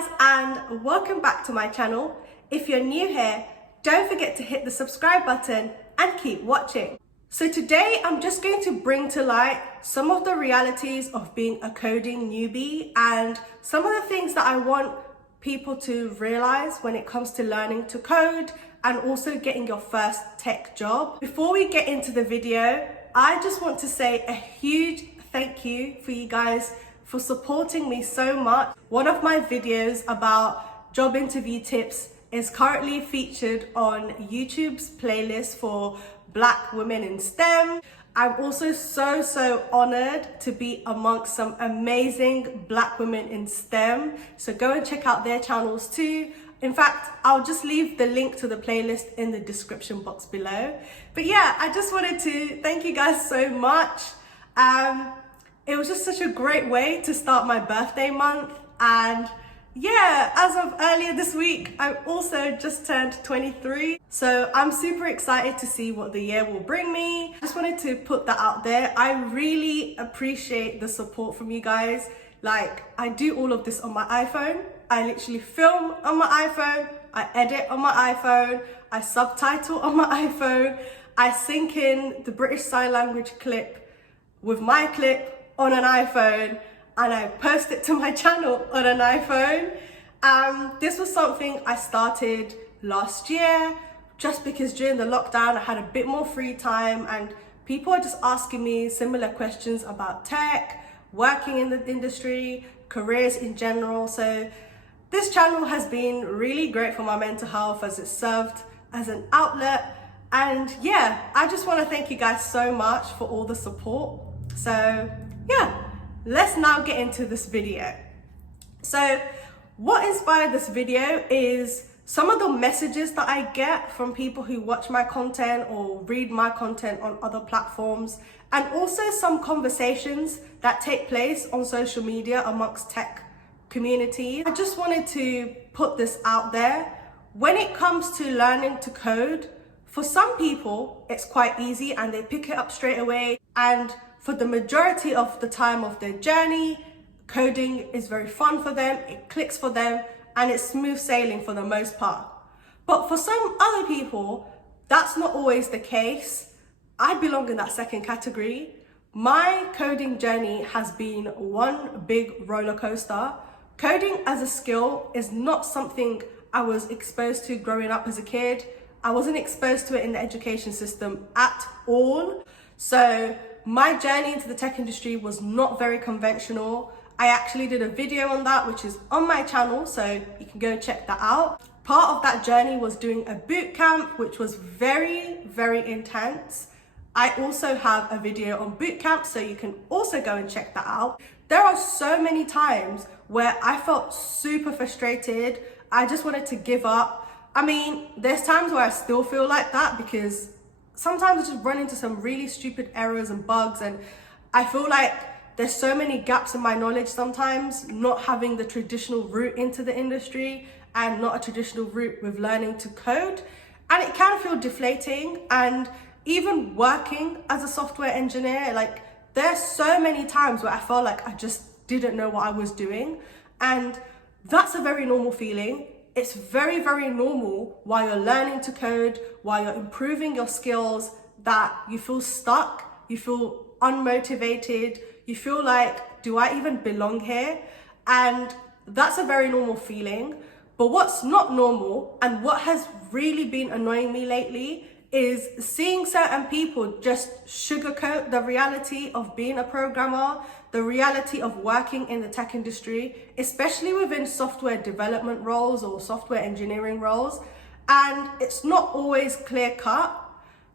guys, and welcome back to my channel. If you're new here, don't forget to hit the subscribe button and keep watching. So today I'm just going to bring to light some of the realities of being a coding newbie and some of the things that I want people to realize when it comes to learning to code and also getting your first tech job. Before we get into the video, I just want to say a huge thank you for you guys for supporting me so much. One of my videos about job interview tips is currently featured on YouTube's playlist for Black women in STEM. I'm also so honored to be amongst some amazing Black women in STEM. So go and check out their channels too. In fact, I'll just leave the link to the playlist in the description box below. But yeah, I just wanted to thank you guys so much. It was just such a great way to start my birthday month. And yeah, as of earlier this week, I also just turned 23. So I'm super excited to see what the year will bring me. I just wanted to put that out there. I really appreciate the support from you guys. Like, I do all of this on my iPhone. I literally film on my iPhone. I edit on my iPhone. I subtitle on my iPhone. I sync in the British Sign Language clip with my clip on an iPhone, and I post it to my channel on an iPhone. This was something I started last year just because during the lockdown I had a bit more free time and people are just asking me similar questions about tech, working in the industry, careers in general. So this channel has been really great for my mental health as it served as an outlet. And yeah, I just want to thank you guys so much for all the support. So yeah, let's now get into this video. So what inspired this video is some of the messages that I get from people who watch my content or read my content on other platforms, and also some conversations that take place on social media amongst tech community. I just wanted to put this out there. When it comes to learning to code, for some people, it's quite easy and they pick it up straight away. And for the majority of the time of their journey, coding is very fun for them, it clicks for them, and it's smooth sailing for the most part. But for some other people, that's not always the case. I belong in that second category. My coding journey has been one big roller coaster. Coding as a skill is not something I was exposed to growing up as a kid. I wasn't exposed to it in the education system at all. So my journey into the tech industry was not very conventional. I actually did a video on that, which is on my channel, so you can go and check that out. Part of that journey was doing a boot camp, which was very intense. I also have a video on boot camp, so you can also go and check that out. There are so many times where I felt super frustrated. I just wanted to give up. I mean, there's times where I still feel like that because sometimes I just run into some really stupid errors and bugs, and I feel like there's so many gaps in my knowledge sometimes, not having the traditional route into the industry and not a traditional route with learning to code. And it can feel deflating. And even working as a software engineer, like there's so many times where I felt like I just didn't know what I was doing. And that's a very normal feeling. It's very normal while you're learning to code, while you're improving your skills, that you feel stuck, you feel unmotivated, you feel like, do I even belong here? And that's a very normal feeling. But what's not normal, and what has really been annoying me lately, is seeing certain people just sugarcoat the reality of being a programmer, the reality of working in the tech industry, especially within software development roles or software engineering roles. And it's not always clear cut.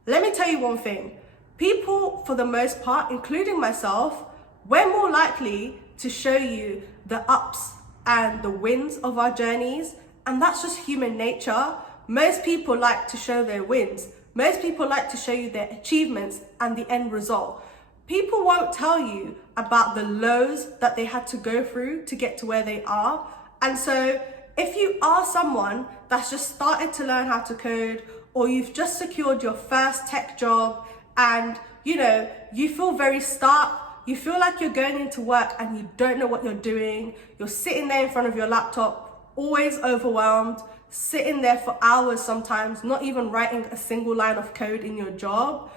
Let me tell you one thing. People, for the most part, including myself, we're more likely to show you the ups and the wins of our journeys. And that's just human nature. Most people like to show their wins. Most people like to show you their achievements and the end result. People won't tell you about the lows that they had to go through to get to where they are. And so if you are someone that's just started to learn how to code, or you've just secured your first tech job and you feel very stuck, you feel like you're going into work and you don't know what you're doing, you're sitting there in front of your laptop always overwhelmed, sitting there for hours sometimes, not even writing a single line of code in your job.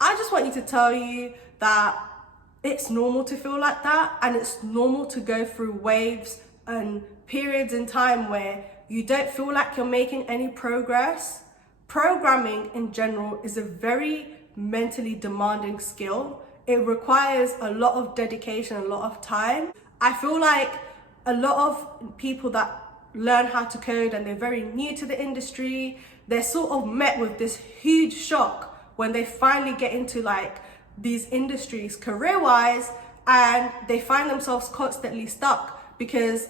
I just want you to tell you that it's normal to feel like that, and it's normal to go through waves and periods in time where you don't feel like you're making any progress. Programming in general is a very mentally demanding skill. It requires a lot of dedication, a lot of time. I feel like a lot of people that learn how to code and they're very new to the industry, they're sort of met with this huge shock when they finally get into like these industries career-wise, and they find themselves constantly stuck because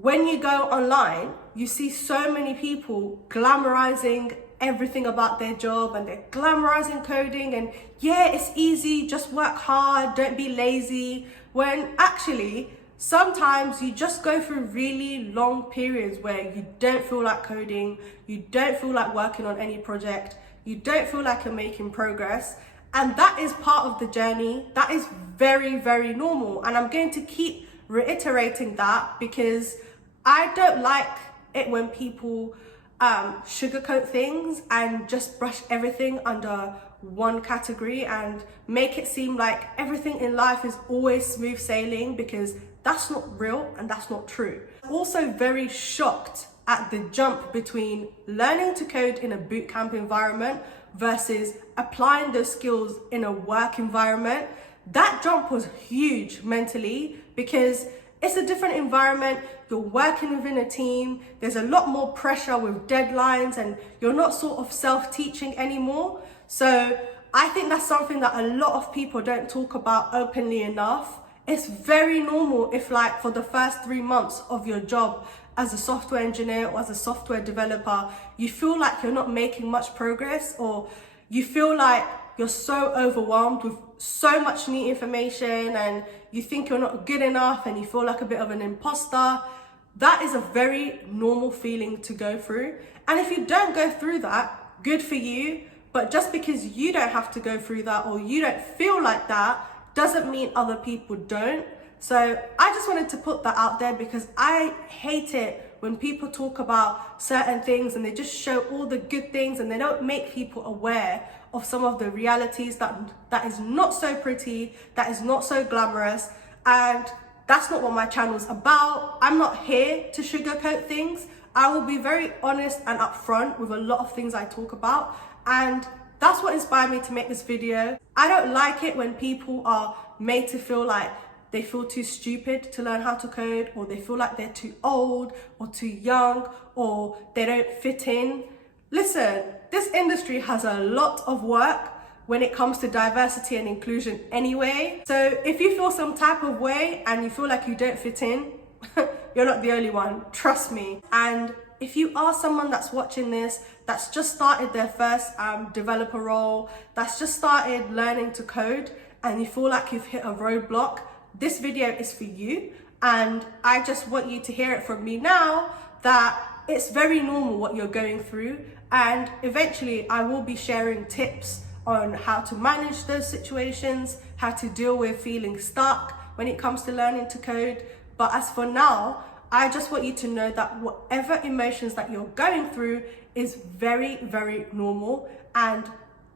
when you go online, you see so many people glamorizing everything about their job, and they're glamorizing coding, and yeah, it's easy, just work hard, don't be lazy, when actually sometimes you just go through really long periods where you don't feel like coding, you don't feel like working on any project, you don't feel like you're making progress. And that is part of the journey. That is very, very normal. And I'm going to keep reiterating that because I don't like it when people sugarcoat things and just brush everything under one category and make it seem like everything in life is always smooth sailing, because that's not real and that's not true. I'm also very shocked at the jump between learning to code in a bootcamp environment versus applying those skills in a work environment. That jump was huge mentally because it's a different environment. You're working within a team. There's a lot more pressure with deadlines, and you're not sort of self-teaching anymore. So I think that's something that a lot of people don't talk about openly enough. It's very normal if, like, for the first 3 months of your job as a software engineer or as a software developer, you feel like you're not making much progress, or you feel like you're so overwhelmed with so much new information and you think you're not good enough and you feel like a bit of an imposter. That is a very normal feeling to go through. And if you don't go through that, good for you. But just because you don't have to go through that or you don't feel like that doesn't mean other people don't. So I just wanted to put that out there because I hate it when people talk about certain things and they just show all the good things and they don't make people aware of some of the realities that is not so pretty, that is not so glamorous. And that's not what my channel's about. I'm not here to sugarcoat things. I will be very honest and upfront with a lot of things I talk about. And that's what inspired me to make this video. I don't like it when people are made to feel like they feel too stupid to learn how to code, or they feel like they're too old or too young, or they don't fit in. Listen, this industry has a lot of work when it comes to diversity and inclusion anyway. So if you feel some type of way and you feel like you don't fit in, you're not the only one, trust me. And if you are someone that's watching this, that's just started their first developer role, that's just started learning to code, and you feel like you've hit a roadblock, this video is for you. And I just want you to hear it from me now that it's very normal what you're going through. And eventually I will be sharing tips on how to manage those situations, how to deal with feeling stuck when it comes to learning to code. But as for now, I just want you to know that whatever emotions that you're going through is very, very normal. And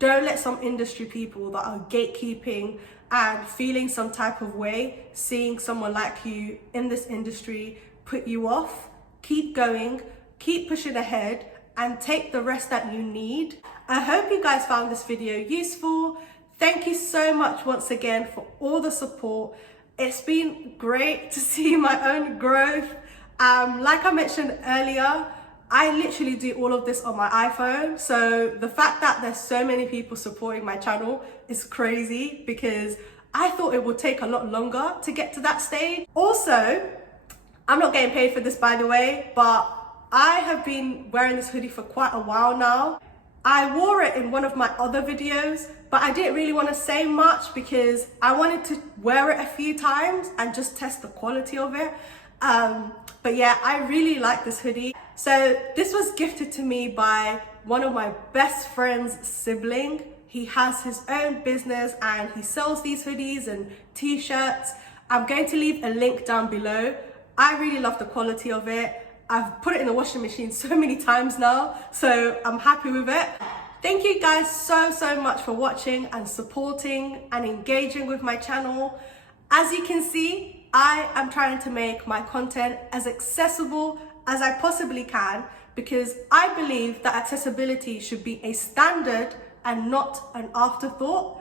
don't let some industry people that are gatekeeping and feeling some type of way, seeing someone like you in this industry, put you off. Keep going, keep pushing ahead, and take the rest that you need. I hope you guys found this video useful. Thank you so much once again for all the support. It's been great to see my own growth. Like I mentioned earlier, I literally do all of this on my iPhone. So the fact that there's so many people supporting my channel is crazy, because I thought it would take a lot longer to get to that stage. Also, I'm not getting paid for this, by the way, but I have been wearing this hoodie for quite a while now. I wore it in one of my other videos, but I didn't really want to say much because I wanted to wear it a few times and just test the quality of it. But yeah, I really like this hoodie. So this was gifted to me by one of my best friend's sibling. He has his own business and he sells these hoodies and t-shirts. I'm going to leave a link down below. I really love the quality of it. I've put it in the washing machine so many times now, so I'm happy with it. Thank you guys so much for watching and supporting and engaging with my channel. As you can see, I am trying to make my content as accessible as I possibly can, because I believe that accessibility should be a standard and not an afterthought.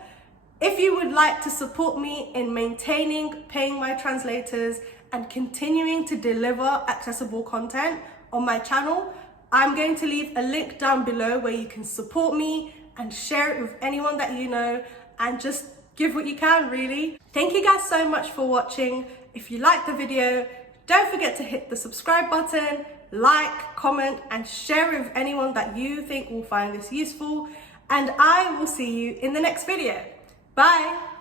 If you would like to support me in maintaining, paying my translators, and continuing to deliver accessible content on my channel, I'm going to leave a link down below where you can support me and share it with anyone that you know, and just give what you can, really. Thank you guys so much for watching. If you liked the video, don't forget to hit the subscribe button, like, comment, and share it with anyone that you think will find this useful. And I will see you in the next video. Bye.